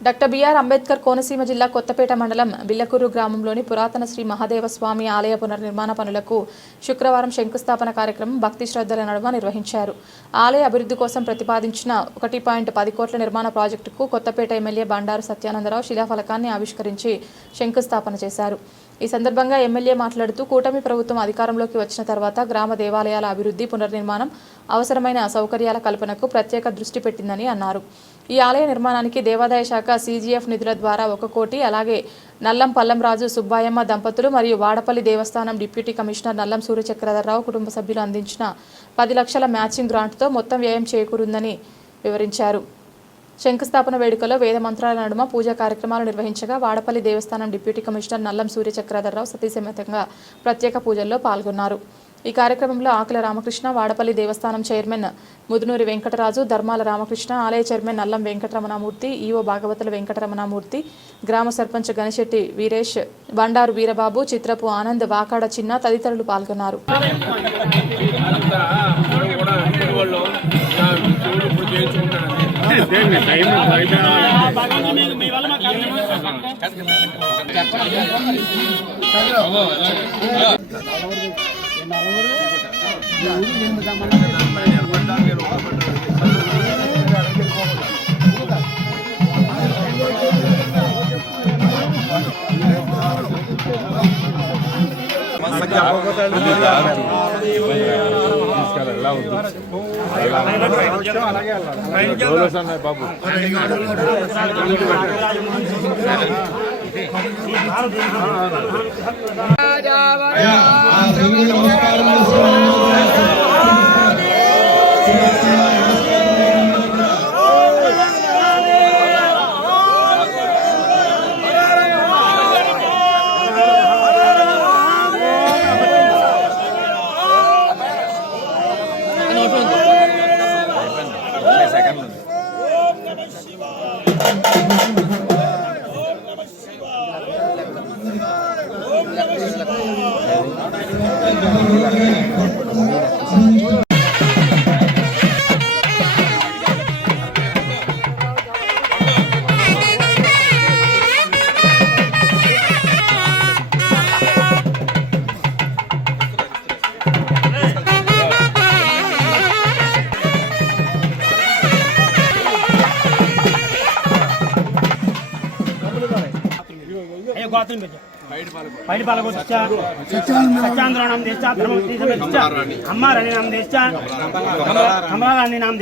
Doctor BR Ambedkar Konaseema జిల్లా కొత్తపేట మండలం బిల్లకూరు గ్రామంలోని పురాతన శ్రీ మహాదేవస్వామి ఆలయ పునర్నిర్మాణ పనులకు శుక్రవారం శంకుస్థాపన కార్యక్రమం భక్తి శ్రద్ధల నడుమ నిర్వహించారు. ఆలయ అభివృద్ధి కోసం ప్రతిపాదించిన 1.10 కోట్ల నిర్మాణ ప్రాజెక్టుకు కొత్తపేట ఎమ్మెల్యే బండారు సత్యానందరావు శిలాఫలకాన్ని ఆవిష్కరించి శంకుస్థాపన చేశారు. ఈ సందర్భంగా ఎమ్మెల్యే మాట్లాడుతూ కూటమి ప్రభుత్వం అధికారంలోకి వచ్చిన తర్వాత గ్రామ దేవాలయాల అభివృద్ధి, పునర్నిర్మాణం, అవసరమైన సౌకర్యాల కల్పనకు ప్రత్యేక దృష్టి పెట్టిందని అన్నారు. ఈ ఆలయ నిర్మాణానికి దేవాదాయ శాఖ CGF నిధుల ద్వారా 1 కోటి, అలాగే నల్లం పల్లంరాజు సుబ్బాయమ్మ దంపతులు మరియు వాడపల్లి దేవస్థానం డిప్యూటీ కమిషనర్ నల్లం సూర్యచక్రధర్రావు కుటుంబ సభ్యులు అందించిన 10 లక్షల మ్యాచింగ్ గ్రాంట్తో మొత్తం వ్యయం చేకూరిందని వివరించారు. శంకుస్థాపన వేడుకలో వేద మంత్రాల నడుమ పూజా కార్యక్రమాలు నిర్వహించగా వాడపల్లి దేవస్థానం డిప్యూటీ కమిషనర్ నల్లం సూర్యచక్రధర్రావు సతీసమేతంగా ప్రత్యేక పూజల్లో పాల్గొన్నారు. ఈ కార్యక్రమంలో ఆకుల రామకృష్ణ, వాడపల్లి దేవస్థానం చైర్మన్ ముదునూరి వెంకటరాజు, ధర్మాల రామకృష్ణ, ఆలయ చైర్మన్ నల్లం వెంకటరమణమూర్తి, ఈవో భాగవతుల వెంకటరమణమూర్తి, గ్రామ సర్పంచ్ గణశెట్టి వీరేష్, బండారు వీరబాబు, చిత్రపు ఆనంద్, వాకాడ చిన్న తదితరులు పాల్గొన్నారు. బాబు पैड पालको सच्चांद्र नाम देशा धर्म अम्मा रानी नाम देशा कमला रानी नाम